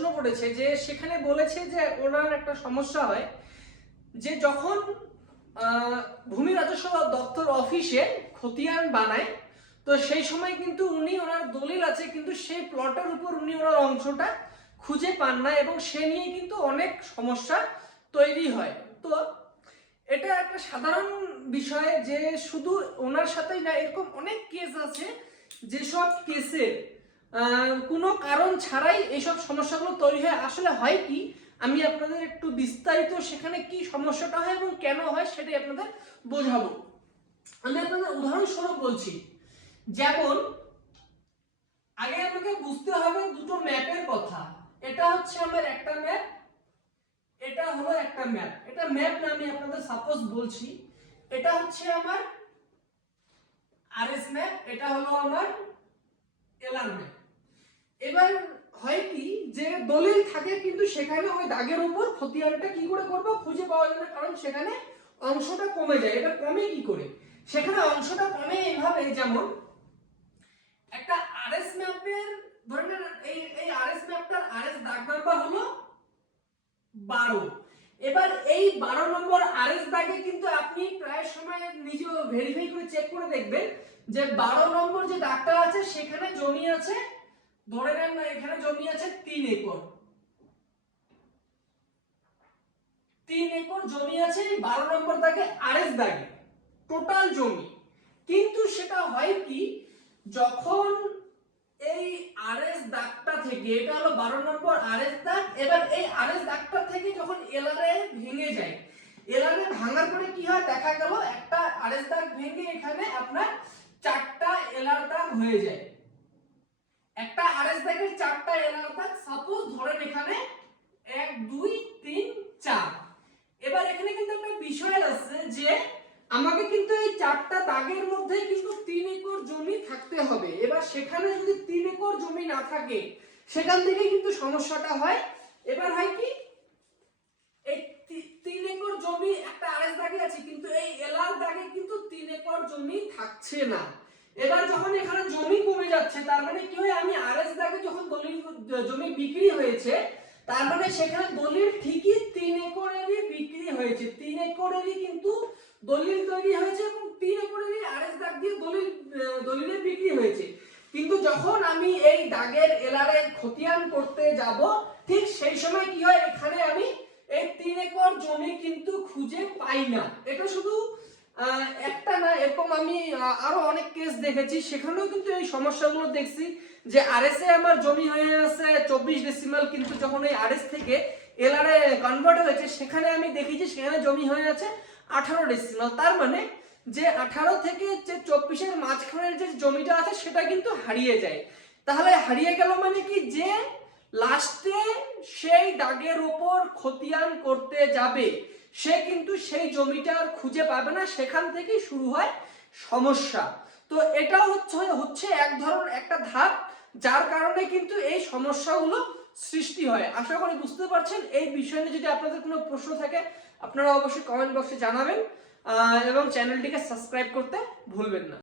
প্রশ্ন করেছে যে সেখানে বলেছে যে ওনার একটা সমস্যা হয় যে যখন ভূমি রাজস্ব দপ্তর অফিসে খতিয়ান বানায়, তো সেই সময় কিন্তু উনি ওনার দলিল আছে, কিন্তু সেই প্লটের উপর উনি ওনার অংশটা খুঁজে পান না এবং সে নিয়ে কিন্তু অনেক সমস্যা তৈরি হয়। তো এটা একটা সাধারণ বিষয় যে শুধু ওনার সাথেই না, এরকম অনেক কেস আছে যেসব কেসে কোনো কারণ ছাড়াই এইসব সমস্যাগুলো তৈরি হয়। আসলে হয় কি, আমি আপনাদের একটু বিস্তারিত সেখানে কি সমস্যাটা হয় এবং কেন হয় সেটাই আপনাদের বোঝাবো। আমি আপনাদের উদাহরণস্বরূপ বলছি, যেমন, আগে আমাকে বুঝতে হবে দুটো ম্যাপের কথা। এটা হচ্ছে আমার একটা ম্যাপ, এটা হলো একটা ম্যাপ। এটা ম্যাপ না, আমি আপনাদের সাপোজ বলছি, এটা হচ্ছে আমার আর এস ম্যাপ, এটা হলো আমার এলার ম্যাপ। এবার হয় কি যে দলিল থাকে কিন্তু সেখানে ওই দাগের উপর খতিয়ানটা কি করে করব খুঁজে পাওয়া যায় না, কারণ সেখানে অংশটা কমে যায়। এটা কমে কি করে? সেখানে অংশটা কমে এইভাবে যেমন একটা আরএস ম্যাপের ধরে নেন, এই এই আরএস ম্যাপটার আরএস দাগ নাম্বার হলো বারো। এবার এই বারো নম্বর আরএস দাগে কিন্তু আপনি প্রায় সময় নিজেও ভেরিফাই করে চেক করে দেখবেন যে বারো নম্বর যে দাগটা আছে সেখানে জমি আছে ধরে নেন না, এখানে জমি আছে তিন একর। তিন একর জমি আছে, বারো নম্বর দাগে আরএস দাগে টোটাল জমি। কিন্তু সেটা হয় কি, যখন এই আরএস দাগটা থেকে, এটা হলো বারো নম্বর আরএস দাগ, এবার এই আরএস দাগটা থেকে যখন এলআরএ ভেঙে যায় এলআরএ ভাঙার পরে কি হয়, দেখা গেল একটা আরএস দাগ ভেঙে এখানে আপনার চারটা এলআর দাগ হয়ে যায়। আরএস দাগের চারটা এলআর দাগ সাপোজ ধরেন এখানে এক, দুই, তিন, চার। এবার এখানে কিন্তু একটা বিষয় আছে যে আমাকে কিন্তু এই চারটা দাগের মধ্যে কিন্তু তিন একর জমি থাকতে হবে। এবার সেখানে যদি তিন একর জমি না থাকে, সেখান থেকে কিন্তু সমস্যাটা হয়। এবার হয় কি? এই তিন একর জমি, একটা আরএস দাগে আছে, কিন্তু এই এলআর দাগে কিন্তু তিন একর জমি থাকছে না। এবার যখন এখানে জমি কমে যাচ্ছে, তার মানে কি হয়? আমি আরএস দাগে যখন দলিল, জমি বিক্রি হয়েছে, তার মানে সেখানে দলিল ঠিকই তিন একরেরই বিক্রি হয়েছে। তিন একরেরই কিন্তু দলিল তৈরি হয়েছে এবং তিন একরেরই আরএস দাগ দিয়ে দলিল দলিলে বিক্রি হয়েছে। কিন্তু যখন আমি এই দাগের এলারে খতিয়ান করতে যাব, ঠিক সেই সময় কি হয়? এখানে আমি এই তিন একর জমি কিন্তু খুঁজে পাই না। এটা শুধু একটা না, এরকম আমি আরও অনেক কেস দেখেছি, সেখানেও কিন্তু এই সমস্যাগুলো দেখছি যে আরএস এ আমার জমি হয়ে আছে চব্বিশ ডেসিমাল কিন্তু যখন এই আরএস থেকে এলআরে কনভার্ট হয়েছে, সেখানে আমি দেখি যে সেখানে জমি হয়ে আছে আঠারো ডেসিমাল তার মানে যে আঠারো থেকে যে চব্বিশের মাঝখানের যে জমিটা আছে, সেটা কিন্তু হারিয়ে যায়। তাহলে হারিয়ে গেল মানে কি? যে লাস্টে সেই দাগের ওপর খতিয়ান করতে যাবে। সে কিন্তু সেই জমিটা আর খুঁজে পাবে না, সেখান থেকেই শুরু হয় সমস্যা। তো এটা হচ্ছে হচ্ছে এক ধরনের একটা ধাপ, যার কারণে কিন্তু এই সমস্যাগুলো সৃষ্টি হয়। আশা করি বুঝতে পারছেন, এই বিষয় নিয়ে যদি আপনাদের কোনো প্রশ্ন থাকে, আপনারা অবশ্যই কমেন্ট বক্সে জানাবেন এবং চ্যানেলটিকে সাবস্ক্রাইব করতে ভুলবেন না।